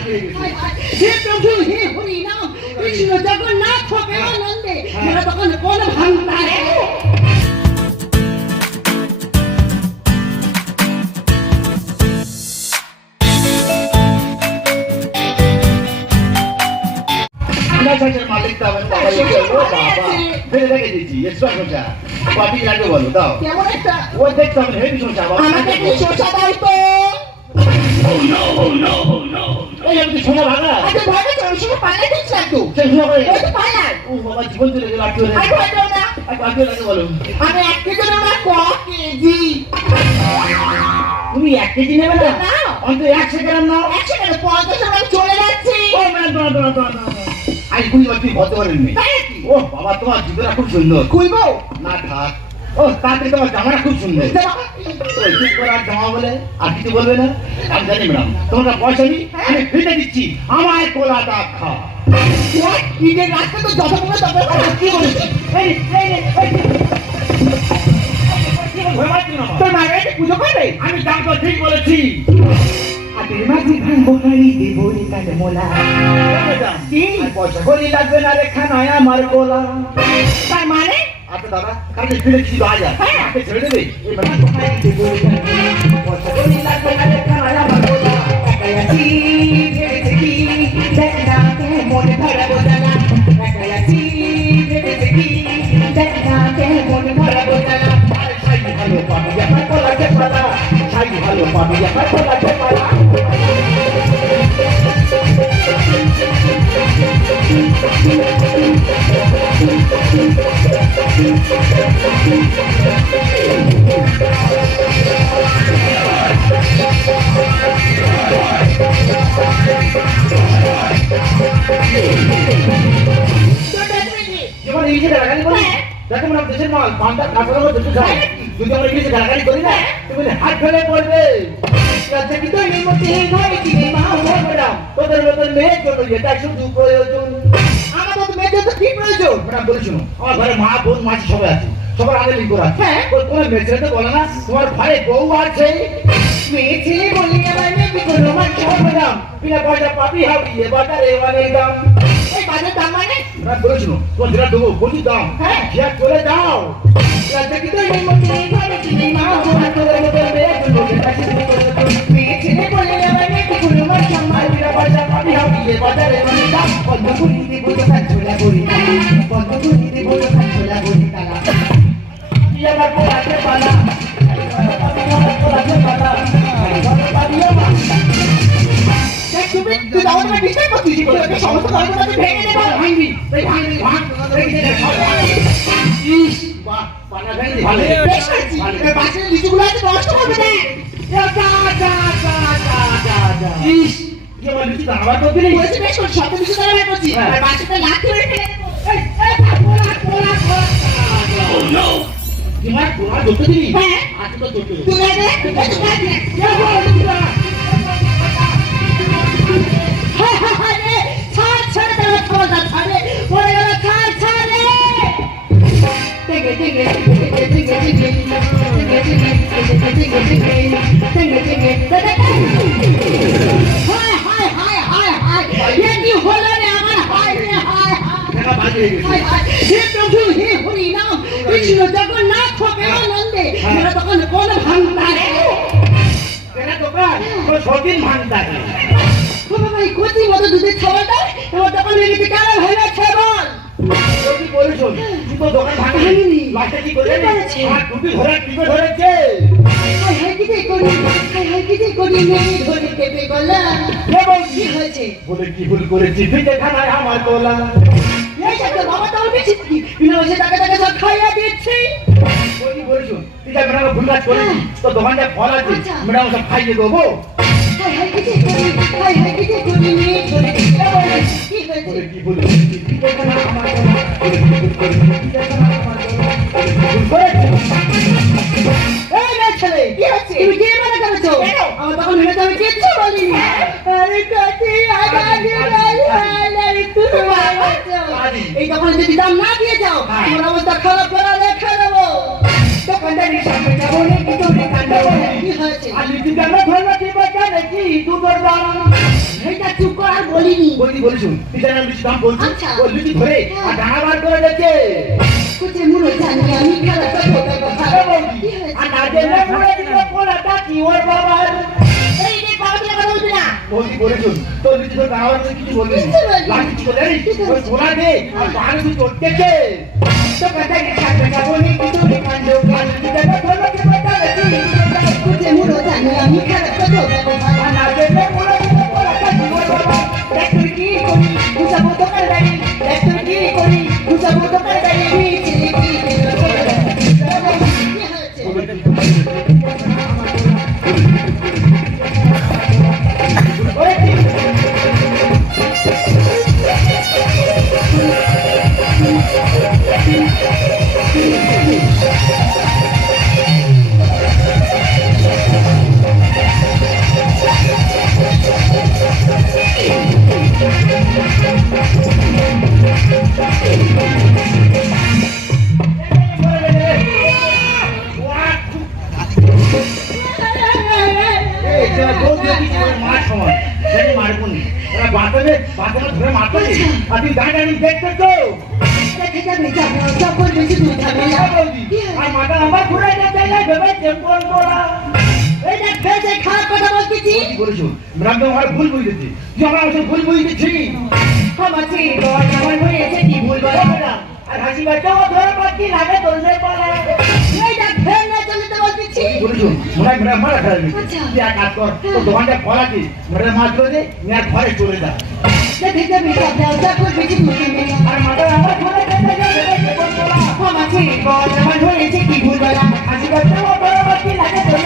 હે પ્રભુ હે હરી નામ કૃષ્ણ જગન્નાથ કેવો નંદે મારા ભગવાન કોણ ભાંગતા રે বাবা দেখতাম হেবি সোজা বাবা আমাকে সোজা দাও তো এই আমি তো সোনা ভাঙা আচ্ছা ভাবে তো শুধু পালা দিচ্ছ একটু সেই সোনা করে ওই তো পালা ও বাবা জীবন চলে গেল আটকে আর ভয় দাও না আর আটকে লাগে বলো আমি এক কেজি নেব ক কেজি তুমি এক কেজি নেবে না না। অন্তত একশো গ্রাম নাও একশো কেন পঞ্চাশ টাকা চলে যাচ্ছি ও আজ বলতে পারেন নি ও বাবা তোমার জুতোটা খুব সুন্দর। খুলবো না থাক। ও তাতে তোমার জামাটা খুব সুন্দর ওই চুপ করে আর জামা বলে আর কিছু বলবে না আমি জানি ম্যাডাম তোমরা পয়সা নি আমি ফিরে দিচ্ছি আমার কোলাটা খা What? নিজের রাস্তা তো যত বড় তত। কি বলেছি তোর মায়ের পুজো করবে আমি দাম তো ঠিক বলেছি হাতের মাঝে ভাঙবো কারি দেবো রে কাল মোলা কি? পয়সা করি লাগবে না রে খানায় আমার কোলা তার মানে আচ্ছা দাদা কারণ স্কুলে কিছু দায় যায় হ্যাঁ। ছেড়ে দেবে এই মানে কোথায় দেবো পয়সা করি লাগবে না দেখা আয়া ভালো না একাই আছি? ভেবেছি কি দেখ না তুই মনে খারাপ জানা একাই আছি ভেবেছি কি দেখ না তুই মনে খারাপ জানা ভালো পাবি এখন কলা যে পালা ভালো পাবি এখন কলা যে পালা দেশের মাল দুটো খাই যদি আমরা ইংলিশে গালাগালি করি না তুমি হাত ফেলে পড়বে। আচ্ছা কি তোর নিমন্ত্রণ এই ঘরে কি মা ও ম্যাডাম। তোদের মতন মেয়ের জন্য এটা শুধু প্রয়োজন। আমার মেয়েদের তো কি প্রয়োজন? ম্যাডাম বলে শুনো আমার ঘরে মা বোন মাঝি সবাই আছে। সবার আগে লিঙ্ক করা হ্যাঁ। কোনো মেয়ে তো বলে না তোমার ভাই বউ আছে। মেয়ে ছেলে বললি আমার মেয়ে কি করল আমার ও ম্যাডাম বিনা পয়সা পাবি হাবি এ বাজারে অনেক দাম। এই বাজার দাম মানে? না বলে শুনো তোমার যেটা দেবো বলি দাম। হ্যাঁ। চলে যাও কি তোর এই কি আমরা নিশ্চয়ই প্রতিনিধি করতে পারব বেশ হয়েছে। বাসের লিচুগুলো করছি। আর বাসেটা লাথি মেরে ফেলে দেবো এই এই পোলা পোলা পোলা Oh no! তোমার তোমার দোকানে হ্যাঁ। আজকে তো দোকানে তুমি আগে তুমি আগে হে প্রভু হে হরি নাম কৃষ্ণ জগন্নাথ প্রেমানন্দে মেরা তখন কোন ভাঙতা রে এটা দোকান তো ছদিন ভাঙতা है ও বাবা এই কচি মতো দুধের খাবারটা আমার দোকান হয়ে গেছে কেন হয়ে গেছে বল যদি বলেছ তুই তো দোকান ভাঙিনি। লাস্টে কি করে কি আমার দুটি ধরে টিপে ধরেছে হাই হাই কি যে করি? হাই হাই কি যে করি? নেই ধরে কেটে গলা। কে বলছি হয়েছে? বলে কি ভুল করেছি? পিঠে খানায় আমার এই সাথে বাবা তো আমি বিনা বসে টাকা টাকা সব খাইয়া দিচ্ছি। বলি বলেছ? তুই যা ভুল কাজ করেছি। তো দোকানটা ফল আছে। আচ্ছা। ম্যাডাম সব খাইয়ে দেবো। এই দোকানে যদি দাম না যাও আমার অবস্থা খারাপ করা দেখা দেবো। হ্যাঁ। কি হয়েছে? আমি যদি কি বাচ্চা নাকি দু তোর দাঁড়ানো এইটা চুপ কর আর বলিনি বলছি বলছি শুন পিছনে লিচু দাম আচ্ছা। লিচু ধরে আর বার করে দেখে কুচে মুড়ো জানি আমি খারাপ করব দেখো খারাপ কি আর না জেনে পড়ে দিল পোলাটা কি ওর বাবার এই যে বাবা কথা বলবি না বলছি বলে শুন তোর কিছু বলবি কিছু বলিনি। লাঠি চলে রে কিছু দে আর তুই রে কান্ড আর লিচু কেন ধরলো কি বাচ্চা নাকি কুচে মুড়ো জানি আমি দেখতে তো দেখে যাবে যাব সব করবে শুধু যাবে না কি হয়েছে এই দেখ ফেসে খারাপ কথা বলতেছি। ভুল বুঝেছি। তুই আমার ভুল বুঝেছি। হয়েছে কি ভুল বল? আর হাসি বাচ্চা ধরে পাচ্ছি লাগে মনে হয় মারা খাবি আচ্ছা। তুই এক কাজ কর তোর দোকানটা খোলা কি ঘরে মাছ করে দে ঘরে চলে যা। যাবে যাবে যা করবে শুধু যাবে না আর মাথা আমার ঘরে চলে যা ক্ষমাছি বল আমার হয়েছে কি ভুল বল বাচ্চা ধরে পাচ্ছি লাগে তোর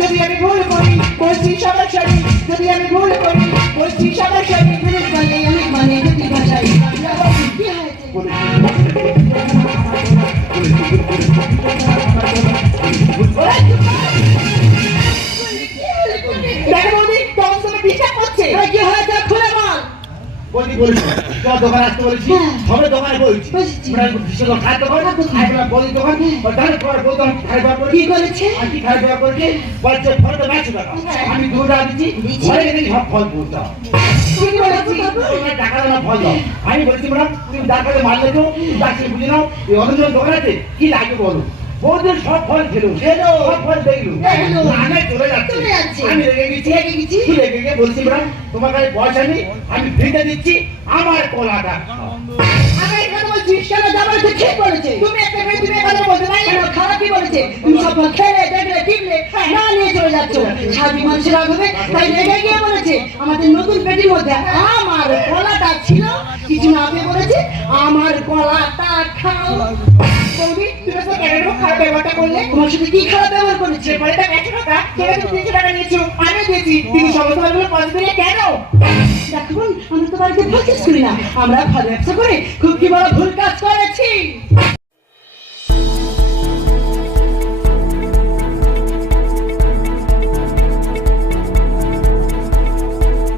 যদি আমি ভুল করি বলছি সরাসরি যদি আমি ভুল করি বলছি। তোর দোকানে আসতে বলেছি। হ্যাঁ। সবে দোকানে বলছি। খাদ্য দোকান খাইবেলা বলি দোকান। তাহলে তোমার দোকান খাইবার করে কি করেছে? আর কি খাই দেওয়া করেছে বলছে ফল তো বেচো টাকা আমি দু টাকা দিচ্ছি। ঘরে গেলে সব ফল দাও। আমি বলছি ম্যাডাম তুমি ডাক্তারে মারলে তো ডাক্তার বুঝে নাও। এই অন্য দোকান আছে? কি লাগে বলো? সব ফল খেলো। সব ফল দেখল। আমি চলে যাচ্ছি। যাচ্ছে। আমি রেগে গেছি। রেগে গেছি? রেগে গিয়ে বলছি তোমার কাছে পয়সা নেই আমি ফ্রিতে দিচ্ছি আমার কলাটা। আমি এখানে বলছি কেন যাবার তো ঠিক বলেছে তুমি একটা মেয়ে তুমি বলতে পারি খারাপই বলেছে? তুমি সব খেলে দেখলে টিপলে না নিয়ে চলে যাচ্ছ। স্বামী মানুষের হবে তাই রেগে গিয়ে বলেছে আমাদের নতুন পেটির মধ্যে আমার কলাটা ছিল কিছু না বলেছে আমার কলাটা খাও। বৌদি কেন এরকম খারাপ ব্যবহারটা করলে? তোমার সাথে কি খারাপ ব্যবহার করেছে? কলাটা একশো টাকা সেটা তুমি তিনশো টাকা নিয়েছো আমি দিয়েছি। তুমি সমস্ত কেন? দেখুন আমরা তো বাড়িতে ভাগ্যেস করি না। আমরা ভালো ব্যবসা করে খুব কি বড় ভুল কাজ করেছি।